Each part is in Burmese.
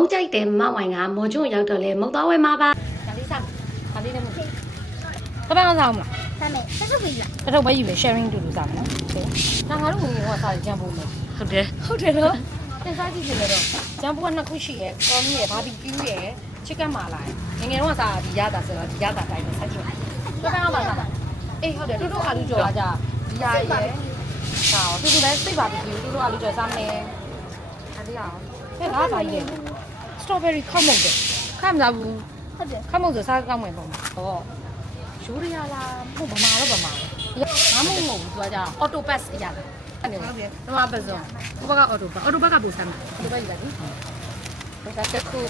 ုံကြိုက်တယ်မဝိုင်ကမော်ကျွန်းရောက်တော့လဲမုတ်သားဝဲမှာပါဒါလေးစားဒါလေးလည်းမဟုတ်ကပန်းစားအောင်မလားဒါမဲ့ဆက်စုပ်ပြီလားတစ်ထုပ်ပဲယူမယ် sharing တူတူစားမယ်နော်ဒါငါတို့ငွေကစားကြံဖို့မယ်ဟုတ်တယ်ဟုတ်တယ်နော်တင်စားကြည့်နေတော့ဂျမ်ဘူကနှစ်ခုရှိရယ်ကော်မီရယ်ဘာဘီကျူးရယ်ချစ်ကတ်မာလာရယ်ငယ်ငယ်တော့စားဒီရတာဆိုတော့ဒီရတာတိုင်းပဲဆက်ကြည့်ပါကပန်းကပါစားပါအေးဟုတ်တယ်တူတူအာလူကျော်ကကြာဒီရရယ်ဟာတူတူပဲစိတ်ပါဘီကျူးတူတူအာလူကျော်စားမယ်ဒါလေးအောင်ဟဲ့ဒါပါကြီးလေ strawberry ခောက်မုတ်တယ်ခမ်းမလားဘူးဟုတ်တယ်ခမုတ်ဆိုစားကောင်းဝင်ပုံမှာဟောရိုးရရလားမဟုတ်ဗမာတော့ဗမာပဲငါမဟုတ်မဟုတ်ဘူးသူကကြာအော်တိုဘတ်အရာလားအဲ့လိုဟုတ်တယ်ဗမာပတ်စုံဘဘကအော်တိုဘတ်အော်တိုဘတ်ကပိုစမ်းတယ်အော်တိုဘတ်ယူလိုက်ဒီဒါကခု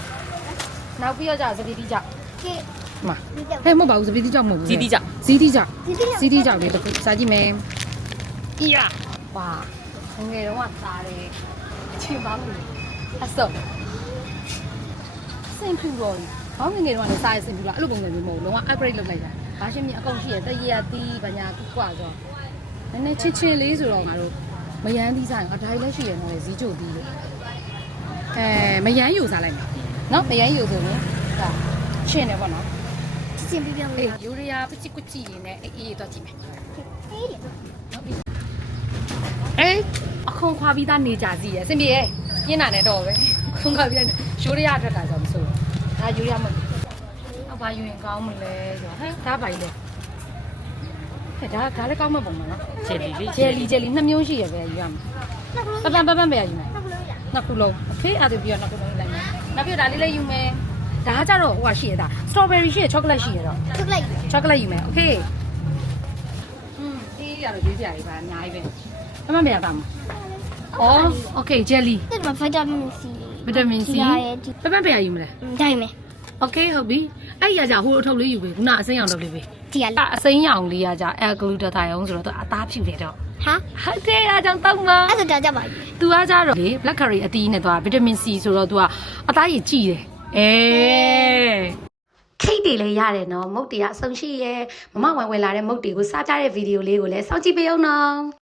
နောက်ပြီးတော့ကြာစပီတိကြောက်ကဲမဒီကြောက်ဟဲ့မဟုတ်ပါဘူးစပီတိကြောက်မဟုတ်ဘူးစီတီကြောက်စီတီကြောက်ဒီကြောက်စီတီကြောက်လေးတစ်ခုစားကြည့်မယ်အီယာဝါငယ်တော့ကစားတယ်အချင်းပါဘူးအစော စင်ဖြူတော့ဘောင်းငယ်ငယ်တော့လည်းစားရစင်ဖြူလားအဲ့လိုပုံစံမျိုးမဟုတ်ဘူးလုံးဝ upgrade လုပ်လိုက်တာဘာရှင်းမြအကုန်ရှိရတရရတီးဘာညာကူကွာဆိုနည်းနည်းချစ်ချစ်လေးဆိုတော့ငါတို့မယန်းသီးစားရင်အတိုင်းလည်းရှိရတော့လေဇီးချိုသီးလို့အဲမယန်းယူစားလိုက်မယ်နော်မယန်းယူဆိုရင်ဒါရှင်းတယ်ပေါ့နော်စင်ပြပြအေးလေးယူရီးယားပချစ်ကွချီနဲ့အေးအေးတော့ကြည့်မယ်အေးလေအေးအခုံခွာပြီးသားနေကြစီရယ်စင်ပြေရဲ့ပြင်းတာနဲ့တော့ပဲအခုံခွာပြီးသားယူရီးယားအတွက်တာကြောင့်မဆိုး ဒါယူရီးယားမဟုတ်ဘူးဘာယူရင်ကောင်းမလဲဆိုဟဲ့ဒါပါလေဟဲ့ဒါဒါလည်းကောင်းမှပုံမှာနော် ဂျယ်လီလေး ဂျယ်လီဂျယ်လီနှစ်မျိုးရှိရပဲယူရမယ်ပပန်ပပန်ပဲယူမယ် ဟုတ်လို့ရ နှစ်ခုလုံးโอเคအဲ့ဒါပြီးတော့နှစ်ခုလုံးယူလိုက်မယ်နောက်ပြီးတော့ဒါလေးလည်းယူမယ်ဒါကကြတော့ဟိုကရှိရတာ strawberry ရှိရ chocolate ရှိရတော့ ထုတ်လိုက် chocolate ယူမယ်โอเคอืมအေးရတော့ရွေးစရာတွေပါအများကြီးပဲအမမရပါဘူးအော်โอเค jelly ဒီမှာဗီတာမင်စီ ဗီတာမင် C ဒီရရဲ့ဒီ ပပန်းပရယူမလား ဒိုင်မယ် โอเคဟုတ်ပြီအဲ့ရကြဟိုအထုပ်လေးယူပြီခုနအစိမ်းအောင်လုပ်လေးပဲ ဒီရ အ လား အစိမ်းရောင်လေးရကြအဲဂလူတာတိုင်အောင်ဆိုတော့သူအသားဖြူတယ်တော့ ဟာ ဟုတ်တယ်အားကြောင့်တောက်မှာ အဲ့ဒါကြပါပြီ သူကကြတော့လေ black curry အသီးနဲ့သွားဗီတာမင် C ဆိုတော့သူကအသားရည်ကြည့်တယ်အေး ခိတ်တွေလည်းရတယ်နော်မုတ်တီကအဆုံရှိရဲမမဝိုင်ဝဲလာတဲ့မုတ်တီကိုစားကြတဲ့ဗီဒီယိုလေးကိုလည်းစောင့်ကြည့်ပေးအောင်နော်